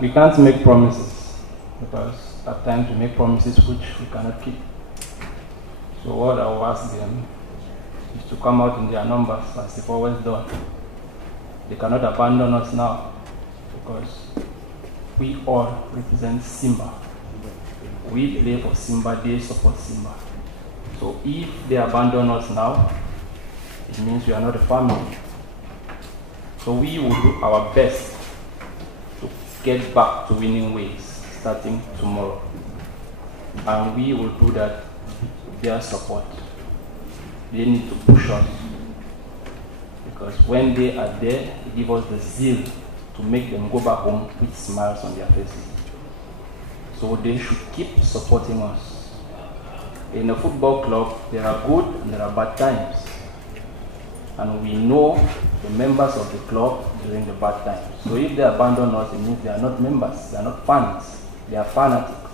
we can't make promises because at times we make promises which we cannot keep. So what I will ask them is to come out in their numbers as they've always done. They cannot abandon us now because we all represent Simba. We play for Simba, they support Simba. So if they abandon us now, it means we are not a family. So we will do our best to get back to winning ways starting tomorrow. And we will do that with their support. They need to push us. Because when they are there, they give us the zeal to make them go back home with smiles on their faces. So they should keep supporting us. In a football club, there are good and there are bad times. And we know the members of the club during the bad times. So if they abandon us, it means they are not members, they are not fans, they are fanatics.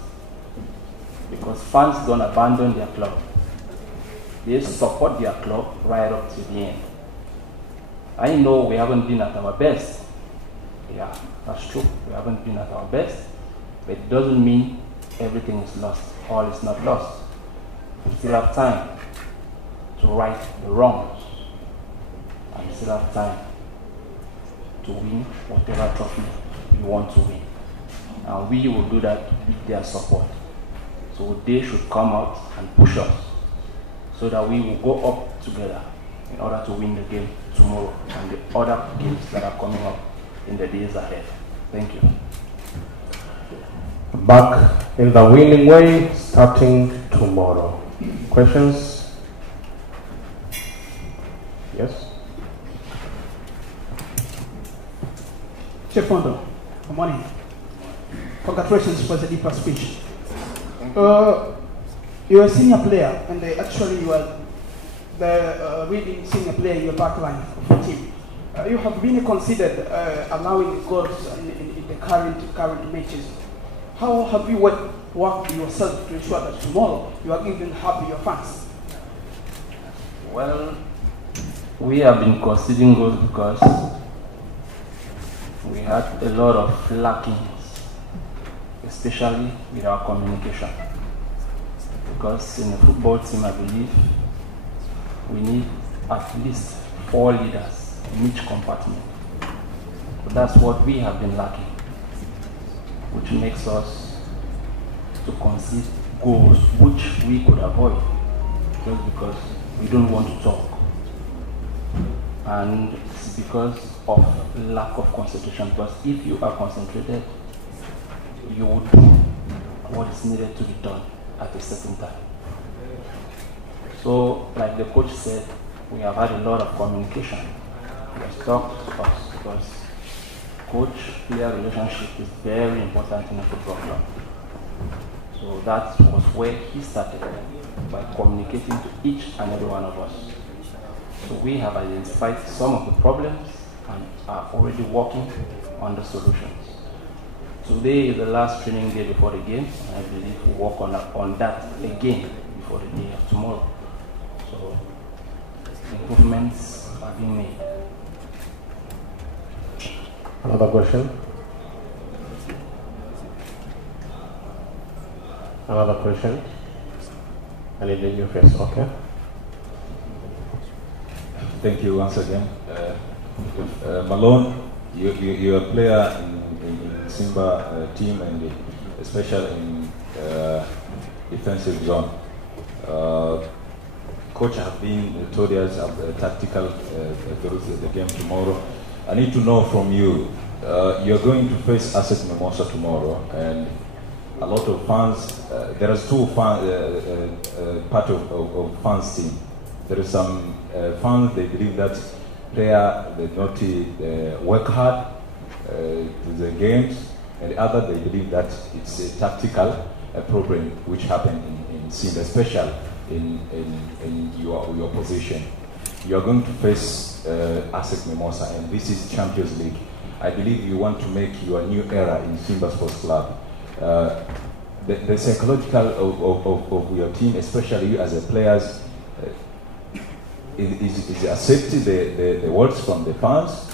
Because fans don't abandon their club. They support their club right up to the end. I know we haven't been at our best. Yeah, that's true. We haven't been at our best. But it doesn't mean everything is lost. All is not lost. We still have time to right the wrongs. And we still have time to win whatever trophy we want to win. And we will do that with their support. So they should come out and push us so that we will go up together in order to win the game tomorrow and the other games that are coming up in the days ahead. Thank you. Back in the winning way, starting tomorrow. Questions? Yes? Chief Fondo, good morning. Congratulations for the deeper speech. You're a senior player, and actually you are the leading senior player in your backline of the team. You have been considered allowing goals in the current matches. How have you worked yourself to ensure that tomorrow you are even happy your fans? Well, we have been conceding goals because we had a lot of lackings, especially with our communication. Because in a football team, I believe we need at least 4 leaders in each compartment. But that's what we have been lacking, which makes us to concede goals which we could avoid just because we don't want to talk. And it's because of lack of concentration. Because if you are concentrated, you would do what is needed to be done at a certain time. So, like the coach said, we have had a lot of communication. He has talked to us because coach-player relationship is very important in a football club. So that was where he started, by communicating to each and every one of us. So we have identified some of the problems and are already working on the solutions. Today is the last training day before the game, and I believe we'll work on that again before the day of tomorrow. So improvements are being made. Another question? Another question? I need a new face, okay? Thank you once again. Mlone, you're a player in Simba team and especially in defensive zone. Coach have been told us tactical through the game tomorrow. I need to know from you, you're going to face Asset Mimosa tomorrow, and a lot of fans, there is two part of fans team. There is some fans, they believe that player, they not work hard to the games, and the other, they believe that it's a tactical problem which happened in Simba, especially in your position. You are going to face ASEC Mimosa, and this is Champions League. I believe you want to make your new era in Simba Sports Club. The psychological of your team, especially you as a players, is accepting the words from the fans.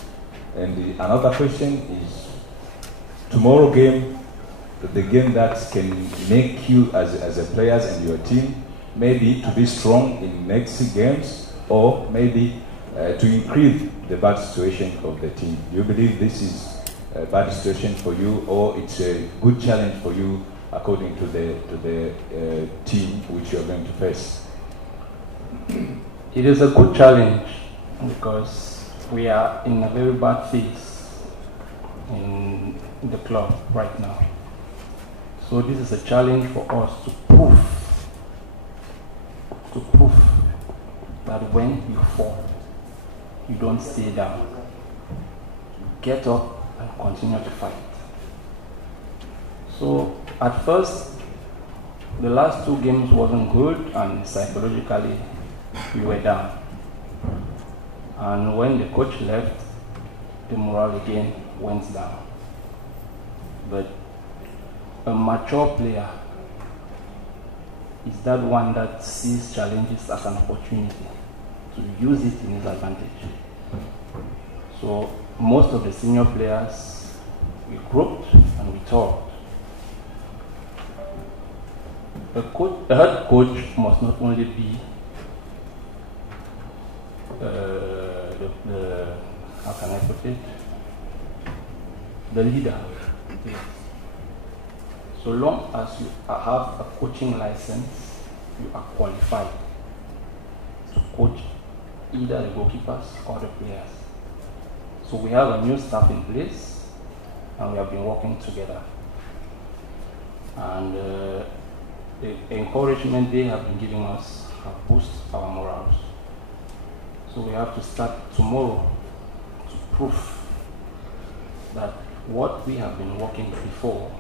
And another question is tomorrow game, the game that can make you as a players and your team, maybe to be strong in next games, or maybe to increase the bad situation of the team. Do you believe this is a bad situation for you, or it's a good challenge for you according to the team which you are going to face? It is a good challenge because we are in a very bad phase in the club right now. So this is a challenge for us to prove that when you fall, you don't stay down. You get up and continue to fight. So at first, the last 2 games wasn't good, and psychologically we were down. And when the coach left, the morale again went down. But a mature player is that one that sees challenges as an opportunity to use it in his advantage. So most of the senior players, we grouped and we talked. A head coach must not only be how can I put it? The leader. So long as you have a coaching license, you are qualified to coach either the goalkeepers or the players. So we have a new staff in place, and we have been working together. And the encouragement they have been giving us have boosted our morals. So we have to start tomorrow to prove that what we have been working before,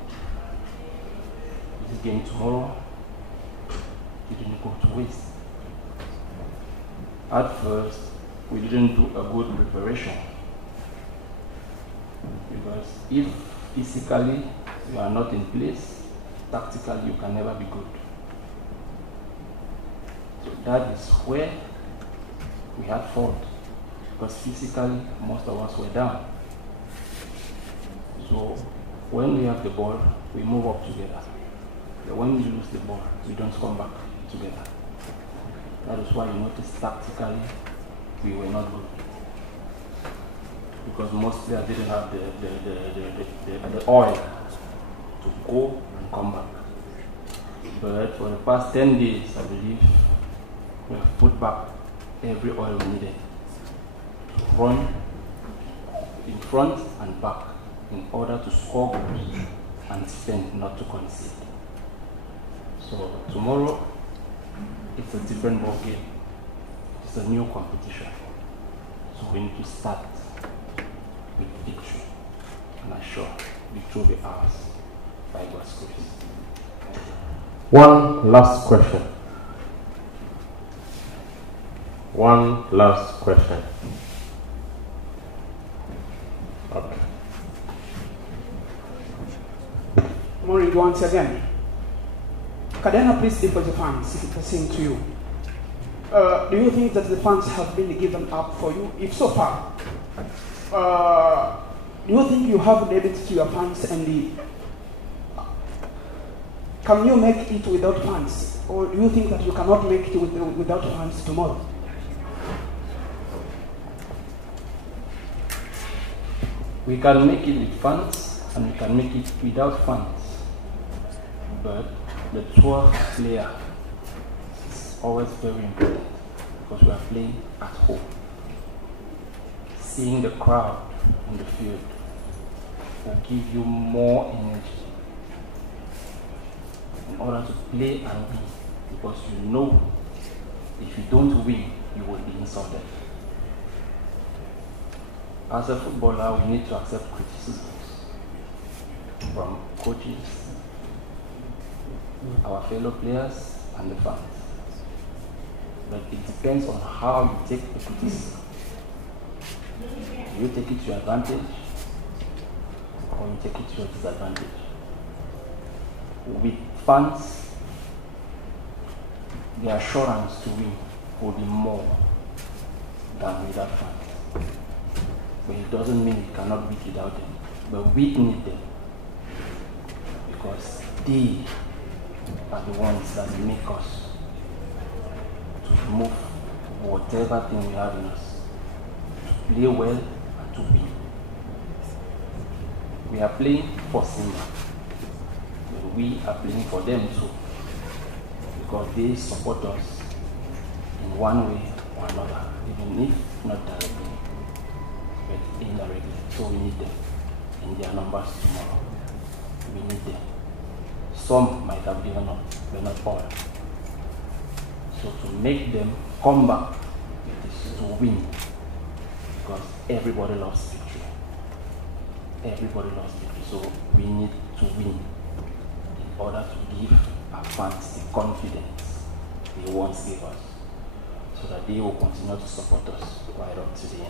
this game tomorrow, it didn't go to waste. At first, we didn't do a good preparation, because if physically you are not in place, tactically you can never be good. So that is where we had fault, because physically most of us were down. So when we have the ball, we move up together. But when we lose the ball, we don't come back together. That is why you notice tactically we were not good, because most players didn't have the oil to go and come back. But for the past 10 days, I believe, we have put back every oil we needed to run in front and back in order to score goals and defend, not to concede. So tomorrow, it's a different ball game. It's a new competition. So we need to start with victory, and I'm sure victory will be ours by God's grace. One last question. One last question. Okay. Morning once again. Kadena, please speak for the fans, if it's the same to you. Do you think that the fans have been given up for you? If so far, do you think you have debit to your fans, and can you make it without fans? Or do you think that you cannot make it without fans tomorrow? We can make it with fans, and we can make it without fans. But the 12th player is always very important, because we are playing at home. Seeing the crowd in the field will give you more energy in order to play and win, because you know if you don't win, you will be insulted. As a footballer, we need to accept criticisms from coaches, our fellow players, and the fans. But it depends on how you take the criticism. Do you take it to your advantage, or you take it to your disadvantage? With fans, the assurance to win will be more than without fans. But it doesn't mean we cannot win without them. But we need them they are the ones that make us to move whatever thing we have in us, to play well and to win. We are playing for Simba, but we are playing for them too, because they support us in one way or another, even if not directly, but indirectly. So we need them in their numbers tomorrow. We need them. Some might have given up, but not all. So to make them come back, it is to win, because everybody loves victory. Everybody loves victory, so we need to win in order to give our fans the confidence they once gave us, so that they will continue to support us right up to the end.